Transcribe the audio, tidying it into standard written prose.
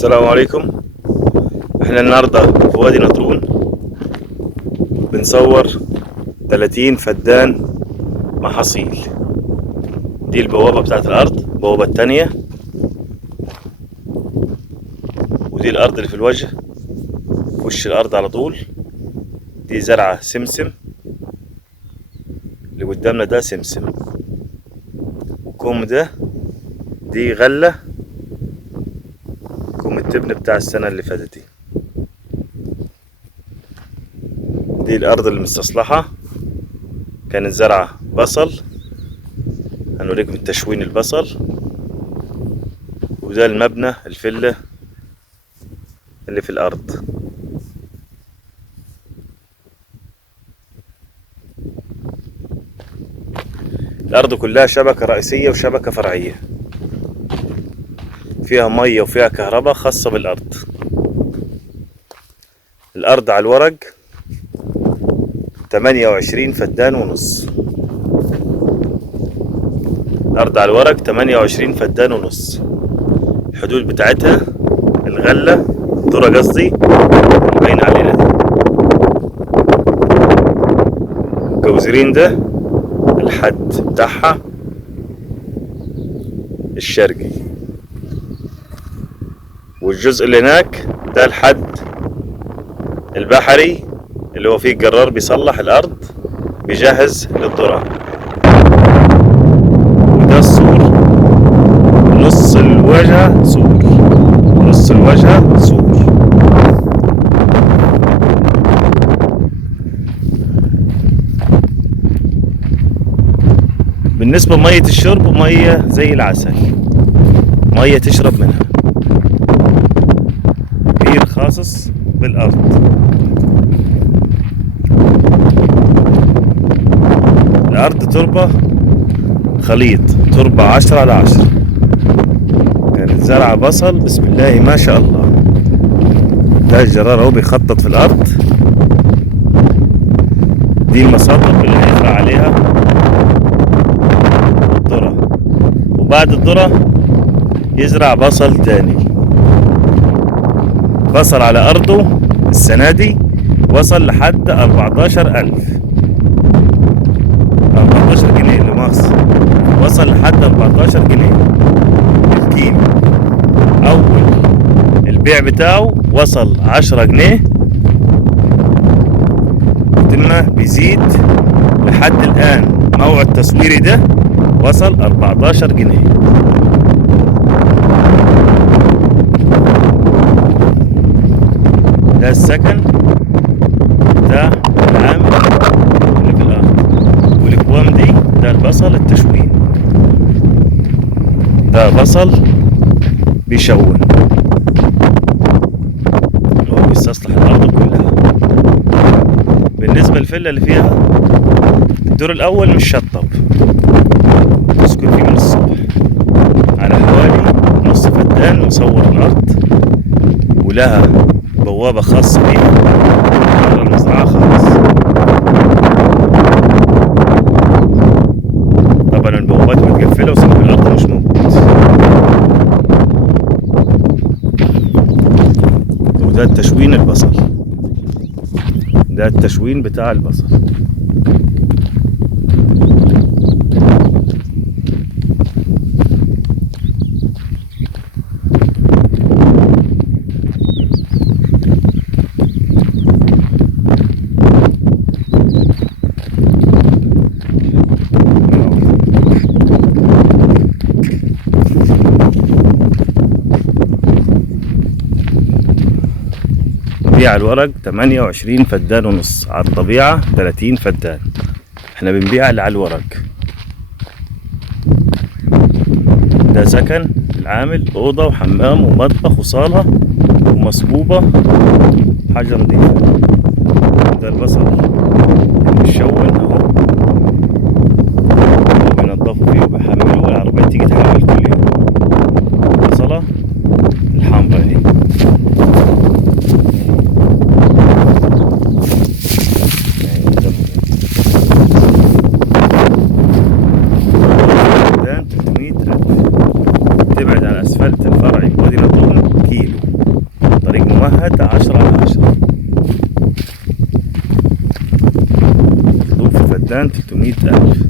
السلام عليكم. احنا النهاردة في وادي نطرون بنصور 30 فدان محاصيل. دي البوابة بتاعت الأرض، البوابة التانية، ودي الأرض اللي في الوجه، وش الأرض على طول. دي زرعة سمسم، اللي قدامنا ده سمسم، وكوم ده دي غلة، كوم التبن بتاع السنة اللي فاتت دي الأرض المستصلحة. كانت زرعة بصل، هنوريكم تشوين البصل. وده المبنى الفيلا اللي في الأرض. الأرض كلها شبكة رئيسية وشبكة فرعية، فيها مية وفيها كهرباء خاصة بالأرض. الأرض على الورق 28 فدان ونص. الأرض على الورق 28 فدان ونص. الحدود بتاعتها الغلة، الذرة قصدي، باين علينا دي. الجوزرين ده الحد بتاعها الشرقي، والجزء اللي هناك ده الحد البحري اللي هو فيه الجرار بيصلح الأرض بيجهز للذرة. وده السور، نص الوجه سور، نص الوجه سور. بالنسبة لمية الشرب، مية زي العسل، مية تشرب منها، بير خاصص بالأرض. الأرض تربة خليط، تربة 10/10. كانت زرعة بصل بسم الله ما شاء الله. ده الجرار اهو بيخطط في الأرض. دي المصادر اللي هيزرع عليها الذرة، وبعد الذرة يزرع بصل تاني. بصل على أرضه السنة دي وصل لحد 14,000، 14 جنيه لمصر. وصل لحد 14 جنيه الكيلو. أول البيع بتاعه وصل 10 جنيه، ثم بيزيد لحد الآن. موعد التصويري ده وصل 14 جنيه. ده السكن، ده العامل اللي في الأرض، والأكوام دي ده البصل التشوين. ده بصل بيشون، هو بيستصلح الأرض كلها. بالنسبة للفيلا اللي فيها الدور الأول مش شطب، تسكن فيه من الصبح. على حوالي نص فدان مصور الأرض، ولها بوابة خاصة بيها برا المزرعة خالص. طبعا البوابات متقفلة وصاحب الأرض مش موجود. وده التشوين البصل، ده التشوين بتاع البصل. على الورق 28 فدان ونص، على الطبيعة 30 فدان. احنا بنبيع اللي على الورق. ده سكن العامل، أوضة وحمام ومطبخ وصالة ومصبوبة، حاجة نظيفة. ده البصل المشون اهو، بينضفوا فيه وبيحملوه، العربية تيجي تحمل كل يوم. البصلة الحمراء اهي. تبعد عن أسفلت الفرعي بوادي نطرون كيلو. فدان 300,000.